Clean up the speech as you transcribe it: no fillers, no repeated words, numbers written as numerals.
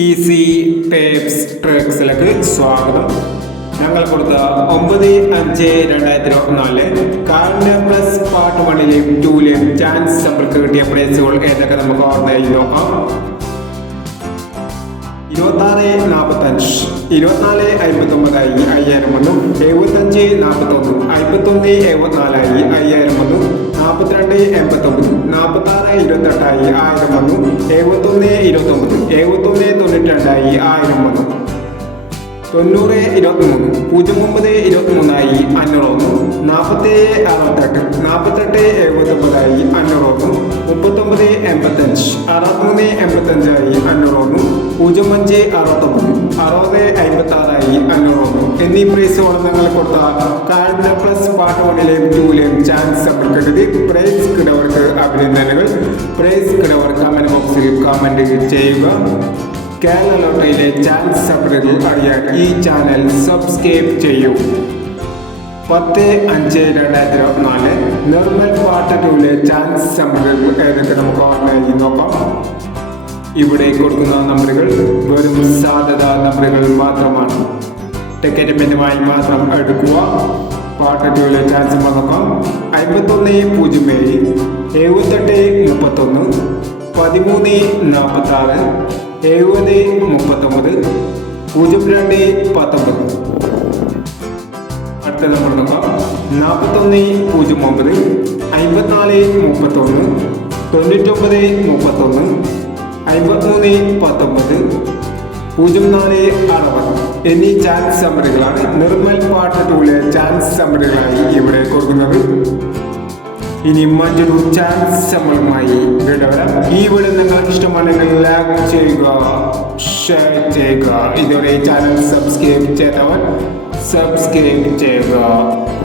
Easy tapes ട്രിക്സിലേക്ക് സ്വാഗതം. ഞങ്ങൾ കൊടുത്ത 9/5/2024 കാലിൻ്റെ പ്ലസ് പാർട്ട് 1ലെയും 2ലെയും ചാൻസ് നമ്മൾക്ക് കിട്ടിയ പ്രൈസുകൾ ഏതൊക്കെ നമുക്ക് ഓർമ്മയായി നോക്കാം. 26-45, 24-59 5000 വന്നു. 75-41, 51-74 5000 വന്നു. 42-89, 46-28 1000 വന്നു. 71-29, 71-92 1000 വന്നു. 90-23, 09-23 500 വന്നു. 47-68, 48-79 500 വന്നു. 39-85, 63-85 500 വന്നു. 05-69, 60-56 500 വന്നു. എന്നീ പ്രൈസുകൾ നിങ്ങൾ കൊടുത്ത കാലിൻ്റെ പ്ലസ് പാർട്ട് 1ലെയും 2ലെയും ചാൻസ് നമ്മൾക്കിട്ടത്. പ്രൈസ് കിടവർക്ക് അഭിനന്ദനങ്ങൾ. പ്രൈസ് കിടവർ കമന്റ് ബോക്സിൽ കമന്റ് ചെയ്യുക. കേരള ലോട്ടറിയിലെ ചാൻസ് സബ്ജക്റ്റുകൾ അറിയാൻ ഈ ചാനൽ സബ്സ്ക്രൈബ് ചെയ്യൂ. 10/5/2024 നോർമൽ പാർട്ട് 2ലെ ചാൻസ് സബ്ജക്റ്റുകൾ ഏതൊക്കെ നമുക്ക് ഓർമ്മയായി നോക്കാം. ഇവിടെ കൊടുക്കുന്ന നമ്പറുകൾ വെറും സാധ്യത നമ്പറുകൾ മാത്രമാണ്. ടിക്കറ്റ് മെനുമായി മാത്രം എടുക്കുക. പാർട്ട് 2ലെ ചാൻസ് നോക്കാം. 51-07, 78-31, 13-46, 70-39, 02-19. അടുത്ത നമ്പർ നോക്കാം. 41-09, 54-31, 99-31, 53-19, 04-60 എന്നീ ചാൻസ് നമ്പറുകളാണ് നിർമ്മൽ പാർട്ട് 2ലെ ചാൻസ് നമ്പറുകളായി ഇവിടെ കൊടുക്കുന്നത്. ഇനി മറ്റൊരു ചാൻസ് നമ്മളുമായി വരാം. ഈ വീഡിയോ നിങ്ങൾക്ക് ഇഷ്ടമാണെങ്കിൽ ലൈക്ക് ചെയ്യുക, ഷെയർ ചെയ്യുക. ഇതുവരെ ചാനൽ സബ്സ്ക്രൈബ് ചെയ്തവർ സബ്സ്ക്രൈബ് ചെയ്യുക.